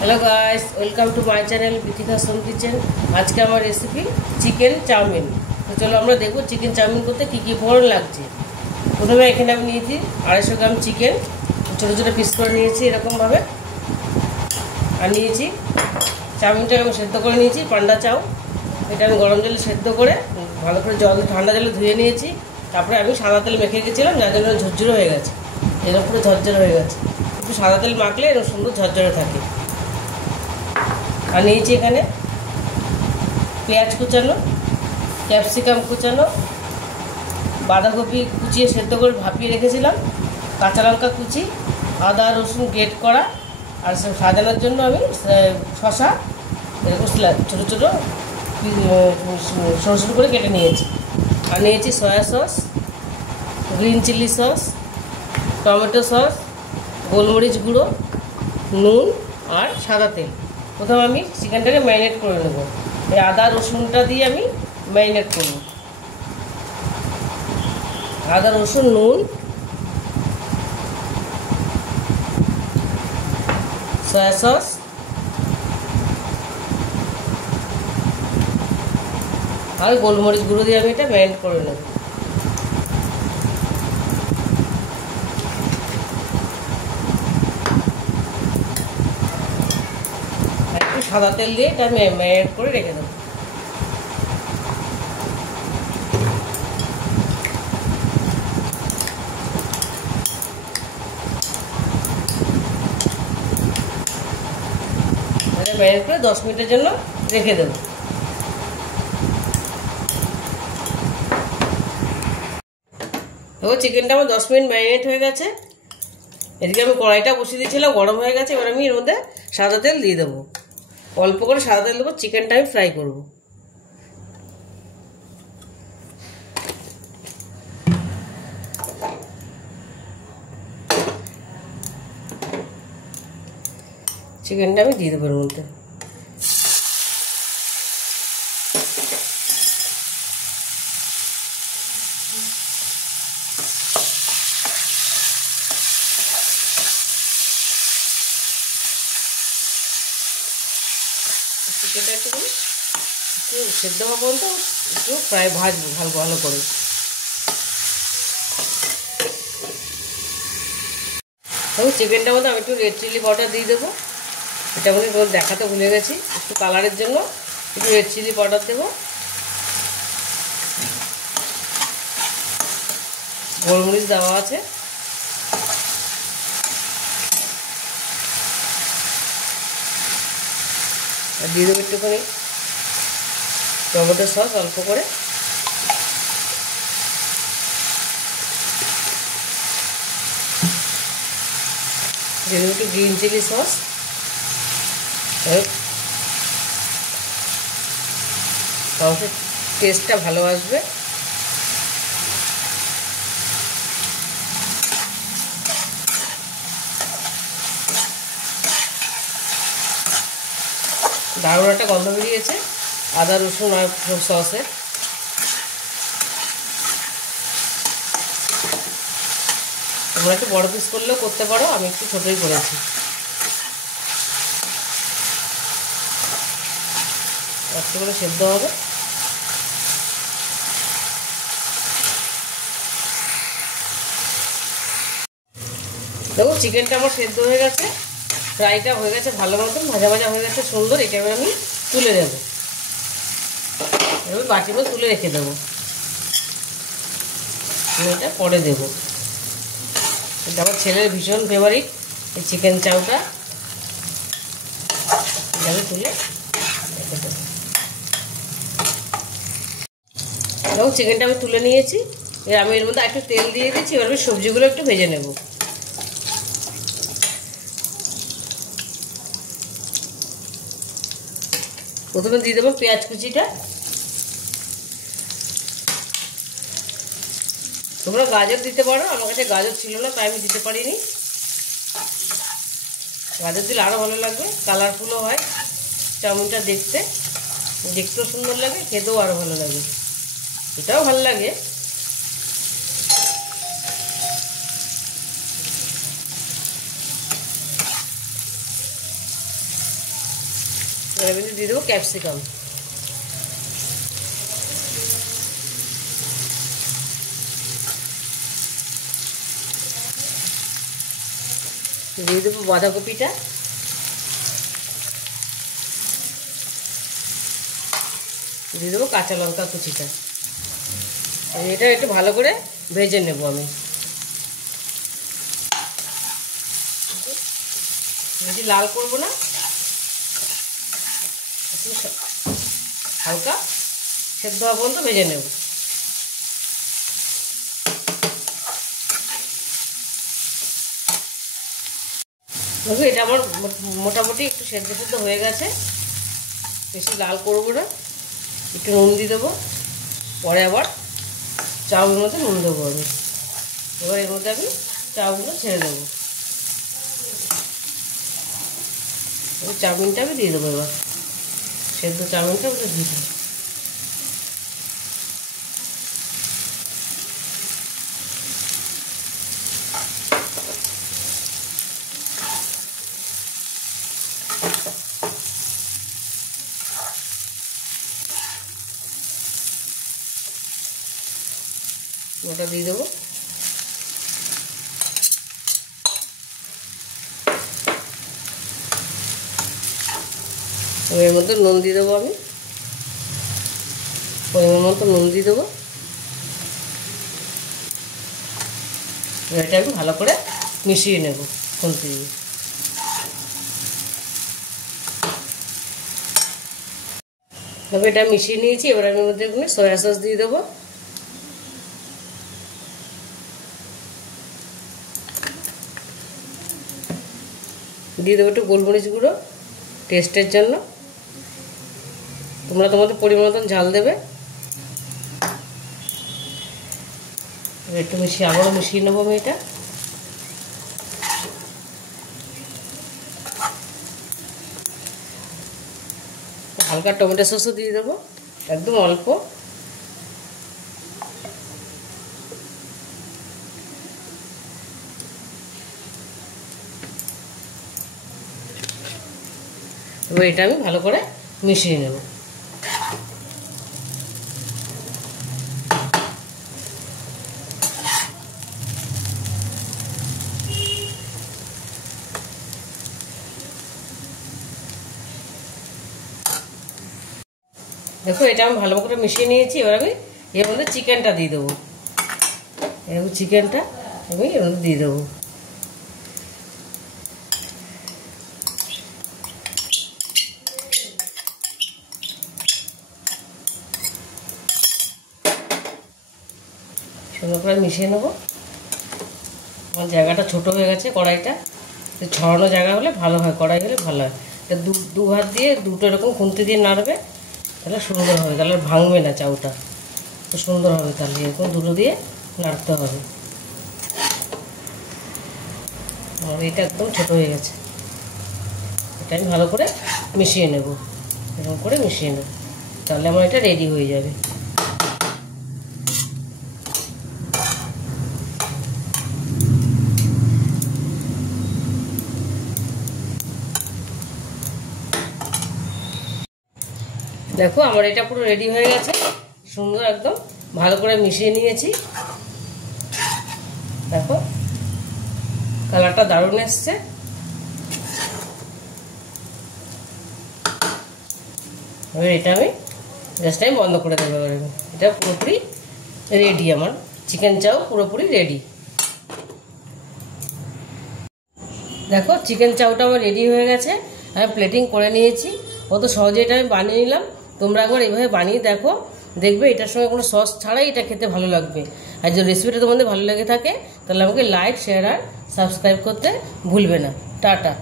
Hello guys, welcome to my channel Bithika Som kitchen. आज के हमार रेसिपी चिकेन चाउमिन। तो चलो আমরা দেখব চিকেন চাউমিন করতে কি কি উপকরণ লাগছে। প্রথমে এখানে আমি নিয়েছি 250 গ্রাম চিকেন, ছোট ছোট পিস করে নিয়েছি এরকম ভাবে। আর নিয়েছি চাউমিনটা আমি সেদ্ধ করে নিয়েছি পান্ডা চাউ। এটা আমি গরম জলে সেদ্ধ করে ভালো করে ঠান্ডা জলে ধুয়ে নিয়েছি। তারপরে আমি সাদা তেল মেখে রেখেছিলাম, যার জন্য ঝরঝরে হয়ে গেছে। এর উপরে ঝরঝরে হয়ে গেছে, একটু সাদা তেল মাখলে এর সুন্দর ঝরঝরে থাকে। আর নিয়েছি এখানে পেঁয়াজ কুচানো, ক্যাপসিকাম কুচানো, বাঁধাকপি কুচিয়ে সেদ্ধ করে ভাপিয়ে রেখেছিলাম, কাঁচা লঙ্কা কুচি, আদা রসুন গ্রেট করা। আর সাজানোর জন্য আমি শসা এরকম ছোটো ছোটো সরু সরু করে কেটে নিয়েছি। আর নিয়েছি soya sauce, green chilli sauce, tomato sauce, গোলমরিচ গুঁড়ো, নুন আর সাদা তেল। প্রথমে আমি চিকেনটাকে ম্যারিনেট করে নেব। এই আদা রসুনটা দিয়ে আমি ম্যারিনেট করব। আদা রসুন নুন সয়া সস আর গোলমরিচ গুঁড়ো দিয়ে আমি এটা ম্যারিনেট করে নেব। সাদা তেল দিয়ে এটা আমি ম্যারিনেট করে রেখে দেবো। ম্যারিনেট করে 10 মিনিটের জন্য রেখে দেবো। তো চিকেনটা আমার 10 মিনিট ম্যারিনেট হয়ে গেছে। এদিকে আমি কড়াইটা বসিয়ে দিয়েছিলাম, গরম হয়ে গেছে। এবার আমি এর মধ্যে সাদা তেল দিয়ে দেবো, অল্প করে সাদা তেল দেবো। চিকেনটা আমি ফ্রাই করব। চিকেনটা আমি দিয়ে দেবো এর মধ্যে। চিকেনটা একটু সেদ্ধ হওয়া পর্যন্ত একটু ফ্রাই ভাজবো ভালো করে। এবং চিকেনটার মধ্যে আমি একটু রেড চিলি পাউডার দিয়ে দেবো। এটা আমি দেখাতে ভুলে গেছি, একটু কালারের জন্য একটু রেড চিলি পাউডার দেবো। গোলমরিচ দেওয়া আছে। আর দিয়ে দেবো একটুখানি টমেটো সস অল্প করে। দিয়ে দেবো একটু গ্রিন চিলি সস। সসের টেস্টটা ভালো আসবে। দারুণ একটা গন্ধ বেরিয়েছে আদা রসুন আর সসের। তোমরা একটু বড় পিস করলেও করতে পারো, আমি একটু ছোটোই করেছি। একটু করে সেদ্ধ হবে। দেখো চিকেনটা আমার সেদ্ধ হয়ে গেছে, ফ্রাইটা হয়ে গেছে ভালো মতন, ভাজা ভাজা হয়ে গেছে সুন্দর। এটা এবার আমি তুলে দেবো। এবার বাটির মধ্যে তুলে রেখে দেবো। আমি এটা পরে দেবো। এটা আমার ছেলের ভীষণ ফেভারিট, এই চিকেন চাউটা। এভাবে তুলে রেখে দেবো। এবং চিকেনটা আমি তুলে নিয়েছি। এবার আমি এর মধ্যে একটু তেল দিয়ে দিচ্ছি। এবার আমি সবজিগুলো একটু ভেজে নেব। প্রথমে দিয়ে দেবো পেঁয়াজ কুচিটা। তোমরা গাজর দিতে পারো, আমার কাছে গাজর ছিল না তাই আমি দিতে পারিনি। গাজর দিলে আরও ভালো লাগবে, কালারফুলও হয় চাউমিনটা, দেখতেও সুন্দর লাগে, খেতেও আরও ভালো লাগে। এটাও ভালো লাগে। এবার আমি দিয়ে দেবো ক্যাপসিকাম। দিয়ে দেবো বাঁধাকপিটা। দিয়ে দেবো কাঁচা লঙ্কা কুচিটা। এটা একটু ভালো করে ভেজে নেব আমি। বেশি লাল করবো না, একটু হালকা সেদ্ধ হওয়া পর্যন্ত ভেজে নেব। দেখো এটা আমার মোটামুটি একটু সেদ্ধ সেদ্ধ হয়ে গেছে, বেশি লাল করবো না। একটু নুন দিয়ে দেবো, পরে আবার চাউমিনের মধ্যে নুন দেবো আমি। এবার এর মধ্যে আমি চাউগুলো ছেড়ে দেবো। চাউমিনটা আমি দিয়ে দেবো, এবার সেদ্ধ চাউমিনটা ওটা দিয়ে দেবো। ওটা দিয়ে দেবো। এর মধ্যে নুন দিয়ে দেবো আমি, পরিমাণ মতো নুন দিয়ে দেবো। এটা আমি ভালো করে মিশিয়ে নেব খুন্তি দিয়ে। তবে এটা মিশিয়ে নিয়েছি, এবার আমি মধ্যে সয়া সস দিয়ে দেবো। দিয়ে দেবো একটু গোলমরিচ গুঁড়ো টেস্টের জন্য। তোমরা তোমাদের পরিমাণ মতন ঝাল দেবে। একটু মিশিয়ে আবারও মিশিয়ে নেবো আমি এটা। হালকা টমেটো সসও দিয়ে দেবো, একদম অল্প। এবার এটা আমি ভালো করে মিশিয়ে নেব। দেখো এটা আমি ভালো করে মিশিয়ে নিয়েছি। এবার আমি এর মধ্যে চিকেনটা দিয়ে দেবো। এবার চিকেনটা আমি এর মধ্যে দিয়ে দেবো। সুন্দর করে মিশিয়ে নেবো। আমার জায়গাটা ছোটো হয়ে গেছে, কড়াইটা ছড়ানো জায়গা হলে ভালো হয়, কড়াই হলে ভালো হয়। এটা দু হাত দিয়ে দুটো এরকম খুন্তি দিয়ে নাড়বে, তাহলে সুন্দর হবে, তাহলে ভাঙবে না চাউটা, তো সুন্দর হবে। তাহলে এরকম দুটো দিয়ে নাড়তে হবে। আর এটা একদম ছোটো হয়ে গেছে, এটা আমি ভালো করে মিশিয়ে নেব। এরকম করে মিশিয়ে নেব, তাহলে আমার এটা রেডি হয়ে যাবে। দেখো আমার এটা পুরো রেডি হয়ে গেছে, সুন্দর একদম ভালো করে মিশিয়ে নিয়েছি। দেখো কালারটা দারুণ এসছে। এবার এটা আমি গ্যাসটা বন্ধ করে দেবো। এটা পুরোপুরি রেডি, আমার চিকেন চাউ পুরোপুরি রেডি। দেখো চিকেন চাউটা আমার রেডি হয়ে গেছে, আমি প্লেটিং করে নিয়েছি। কত সহজে এটা আমি বানিয়ে নিলাম। তোমরা একবার এইভাবে বানিয়ে দেখো, দেখবে এটার সঙ্গে কোনো সস ছাড়াই এটা খেতে ভালো লাগবে। আর যদি রেসিপিটা তোমাদের ভালো লেগে থাকে তাহলে আমাকে লাইক, শেয়ার আর সাবস্ক্রাইব করতে ভুলবে না। টাটা।